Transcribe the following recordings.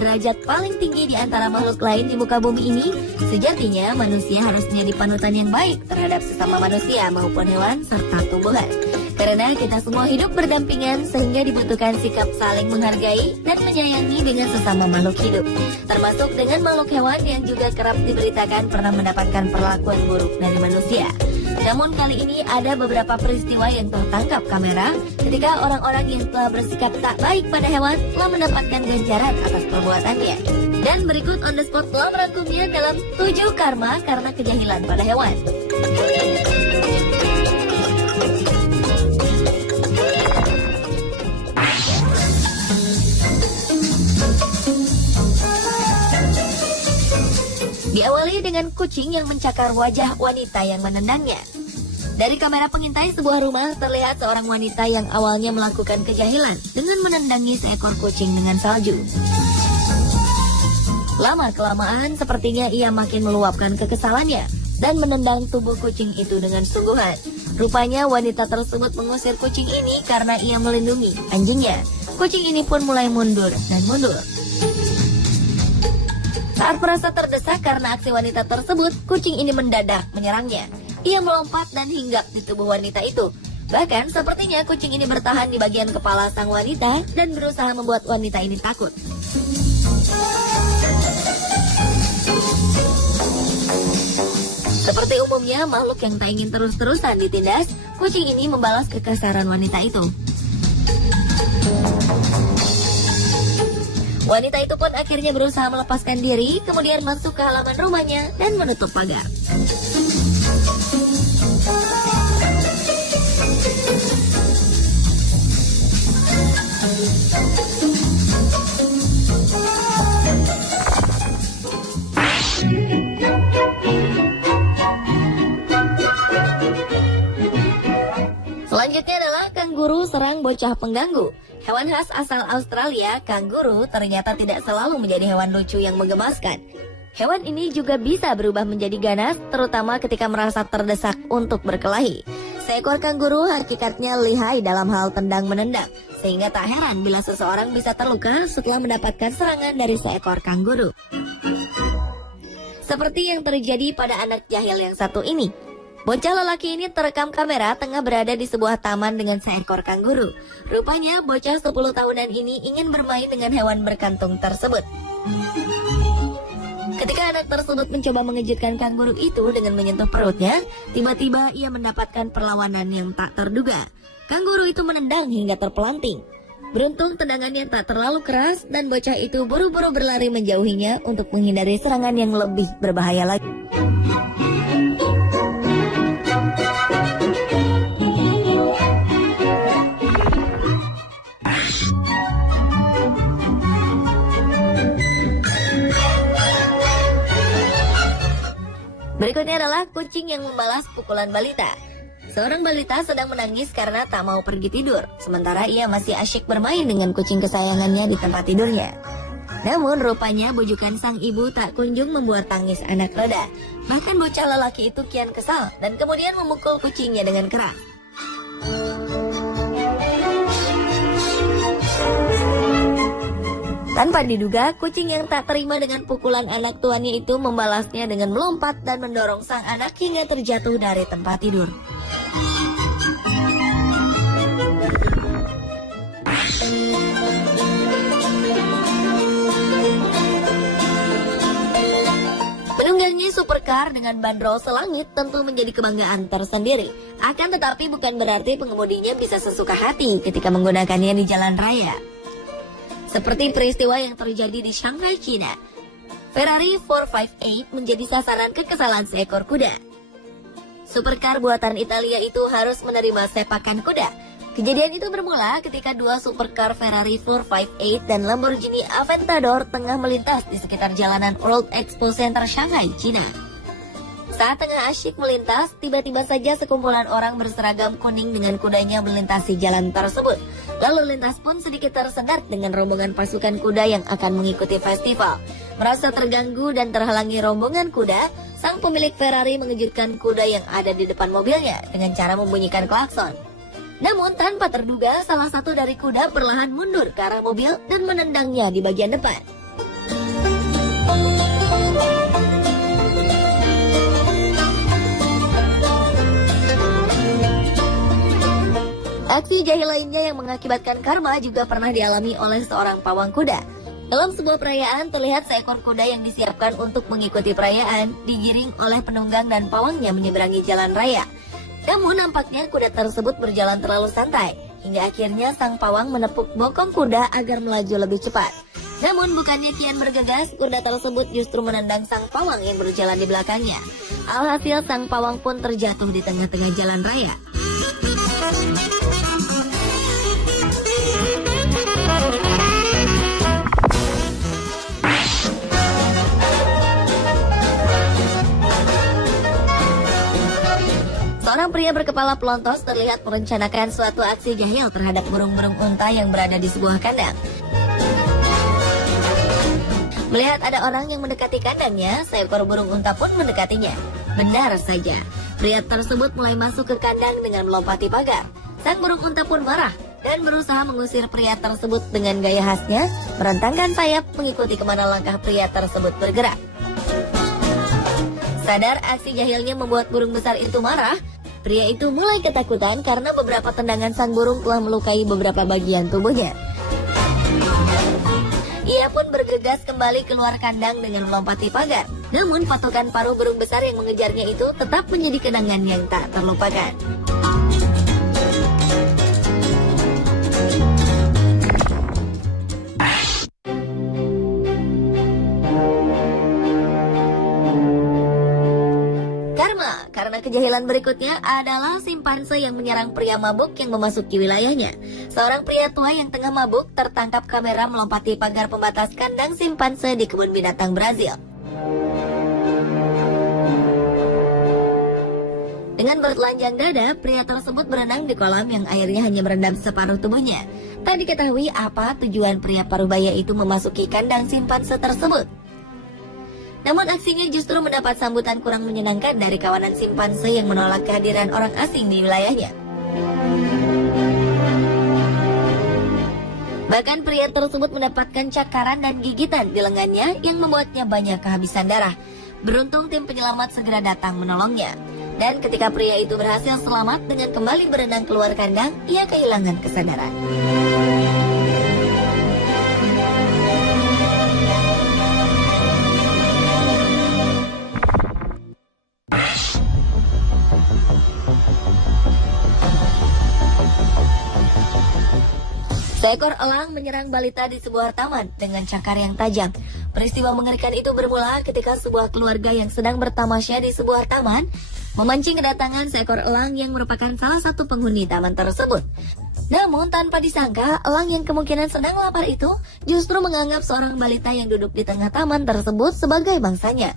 derajat paling tinggi di antara makhluk lain di muka bumi ini, sejatinya manusia harus menjadi panutan yang baik terhadap sesama manusia maupun hewan serta tumbuhan. Karena kita semua hidup berdampingan sehingga dibutuhkan sikap saling menghargai dan menyayangi dengan sesama makhluk hidup. Termasuk dengan makhluk hewan yang juga kerap diberitakan pernah mendapatkan perlakuan buruk dari manusia. Namun kali ini ada beberapa peristiwa yang tertangkap kamera ketika orang-orang yang telah bersikap tak baik pada hewan telah mendapatkan ganjaran atas perbuatannya. Dan berikut on the spot telah merangkumnya dalam 7 karma karena kejahilan pada hewan. Diawali dengan kucing yang mencakar wajah wanita yang menendangnya. Dari kamera pengintai sebuah rumah terlihat seorang wanita yang awalnya melakukan kejahilan dengan menendangi seekor kucing dengan salju. Lama-kelamaan sepertinya ia makin meluapkan kekesalannya dan menendang tubuh kucing itu dengan sungguhan. Rupanya wanita tersebut mengusir kucing ini karena ia melindungi anjingnya. Kucing ini pun mulai mundur dan mundur. Saat merasa terdesak karena aksi wanita tersebut, kucing ini mendadak menyerangnya. Ia melompat dan hinggap di tubuh wanita itu. Bahkan sepertinya kucing ini bertahan di bagian kepala sang wanita dan berusaha membuat wanita ini takut. Seperti umumnya makhluk yang tak ingin terus-terusan ditindas, kucing ini membalas kekasaran wanita itu. Wanita itu pun akhirnya berusaha melepaskan diri, kemudian masuk ke halaman rumahnya dan menutup pagar. Selanjutnya adalah kanguru serang bocah pengganggu. Hewan khas asal Australia, kanguru ternyata tidak selalu menjadi hewan lucu yang menggemaskan. Hewan ini juga bisa berubah menjadi ganas, terutama ketika merasa terdesak untuk berkelahi. Seekor kanguru hakikatnya lihai dalam hal tendang-menendang, sehingga tak heran bila seseorang bisa terluka setelah mendapatkan serangan dari seekor kanguru. Seperti yang terjadi pada anak jahil yang satu ini. Bocah lelaki ini terekam kamera tengah berada di sebuah taman dengan seekor kanguru. Rupanya bocah 10 tahunan ini ingin bermain dengan hewan berkantung tersebut. Ketika anak tersebut mencoba mengejutkan kanguru itu dengan menyentuh perutnya, tiba-tiba ia mendapatkan perlawanan yang tak terduga. Kanguru itu menendang hingga terpelanting. Beruntung tendangannya tak terlalu keras dan bocah itu buru-buru berlari menjauhinya untuk menghindari serangan yang lebih berbahaya lagi. Berikutnya adalah kucing yang membalas pukulan balita. Seorang balita sedang menangis karena tak mau pergi tidur, sementara ia masih asyik bermain dengan kucing kesayangannya di tempat tidurnya. Namun rupanya bujukan sang ibu tak kunjung membuat tangis anak reda. Bahkan bocah lelaki itu kian kesal dan kemudian memukul kucingnya dengan keras. Tanpa diduga, kucing yang tak terima dengan pukulan anak tuannya itu membalasnya dengan melompat dan mendorong sang anak hingga terjatuh dari tempat tidur. Menunggangi supercar dengan bandrol selangit tentu menjadi kebanggaan tersendiri. Akan tetapi bukan berarti pengemudinya bisa sesuka hati ketika menggunakannya di jalan raya. Seperti peristiwa yang terjadi di Shanghai, China. Ferrari 458 menjadi sasaran kekesalan seekor kuda. Supercar buatan Italia itu harus menerima sepakan kuda. Kejadian itu bermula ketika dua supercar Ferrari 458 dan Lamborghini Aventador tengah melintas di sekitar jalanan World Expo Center Shanghai, China. Saat tengah asyik melintas, tiba-tiba saja sekumpulan orang berseragam kuning dengan kudanya melintasi jalan tersebut. Lalu lintas pun sedikit tersendat dengan rombongan pasukan kuda yang akan mengikuti festival. Merasa terganggu dan terhalangi rombongan kuda, sang pemilik Ferrari mengejutkan kuda yang ada di depan mobilnya dengan cara membunyikan klakson. Namun tanpa terduga, salah satu dari kuda perlahan mundur ke arah mobil dan menendangnya di bagian depan. Aksi jahil lainnya yang mengakibatkan karma juga pernah dialami oleh seorang pawang kuda. Dalam sebuah perayaan, terlihat seekor kuda yang disiapkan untuk mengikuti perayaan digiring oleh penunggang dan pawangnya menyeberangi jalan raya. Namun nampaknya kuda tersebut berjalan terlalu santai, hingga akhirnya sang pawang menepuk bokong kuda agar melaju lebih cepat. Namun bukannya kian bergegas, kuda tersebut justru menendang sang pawang yang berjalan di belakangnya. Alhasil sang pawang pun terjatuh di tengah-tengah jalan raya. Seorang pria berkepala pelontos terlihat merencanakan suatu aksi jahil terhadap burung-burung unta yang berada di sebuah kandang. Melihat ada orang yang mendekati kandangnya, seekor burung unta pun mendekatinya. Benar saja, pria tersebut mulai masuk ke kandang dengan melompati pagar. Sang burung unta pun marah dan berusaha mengusir pria tersebut dengan gaya khasnya, merentangkan sayap mengikuti kemana langkah pria tersebut bergerak. Sadar aksi jahilnya membuat burung besar itu marah, pria itu mulai ketakutan karena beberapa tendangan sang burung telah melukai beberapa bagian tubuhnya. Ia pun bergegas kembali keluar kandang dengan melompati pagar. Namun patokan paruh burung besar yang mengejarnya itu tetap menjadi kenangan yang tak terlupakan. Karena kejahilan berikutnya adalah simpanse yang menyerang pria mabuk yang memasuki wilayahnya. Seorang pria tua yang tengah mabuk tertangkap kamera melompati pagar pembatas kandang simpanse di kebun binatang Brazil. Dengan bertelanjang dada, pria tersebut berenang di kolam yang airnya hanya merendam separuh tubuhnya. Tak diketahui apa tujuan pria parubaya itu memasuki kandang simpanse tersebut. Namun aksinya justru mendapat sambutan kurang menyenangkan dari kawanan simpanse yang menolak kehadiran orang asing di wilayahnya. Bahkan pria tersebut mendapatkan cakaran dan gigitan di lengannya yang membuatnya banyak kehabisan darah. Beruntung tim penyelamat segera datang menolongnya. Dan ketika pria itu berhasil selamat dengan kembali berenang keluar kandang, ia kehilangan kesadaran. Seekor elang menyerang balita di sebuah taman dengan cakar yang tajam. Peristiwa mengerikan itu bermula ketika sebuah keluarga yang sedang bertamasya di sebuah taman memancing kedatangan seekor elang yang merupakan salah satu penghuni taman tersebut. Namun tanpa disangka, elang yang kemungkinan sedang lapar itu justru menganggap seorang balita yang duduk di tengah taman tersebut sebagai mangsanya.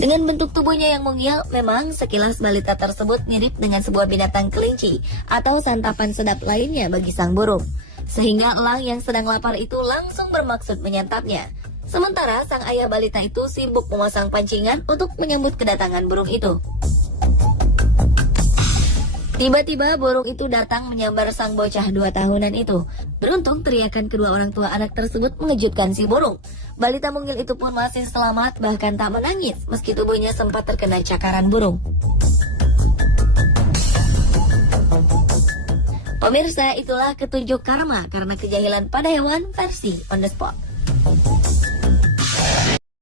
Dengan bentuk tubuhnya yang mungil, memang sekilas balita tersebut mirip dengan sebuah binatang kelinci atau santapan sedap lainnya bagi sang burung. Sehingga elang yang sedang lapar itu langsung bermaksud menyantapnya. Sementara sang ayah balita itu sibuk memasang pancingan untuk menyambut kedatangan burung itu. Tiba-tiba burung itu datang menyambar sang bocah 2 tahunan itu. Beruntung teriakan kedua orang tua anak tersebut mengejutkan si burung. Balita mungil itu pun masih selamat, bahkan tak menangis meski tubuhnya sempat terkena cakaran burung. Pemirsa, itulah ketujuh karma karena kejahilan pada hewan versi On The Spot.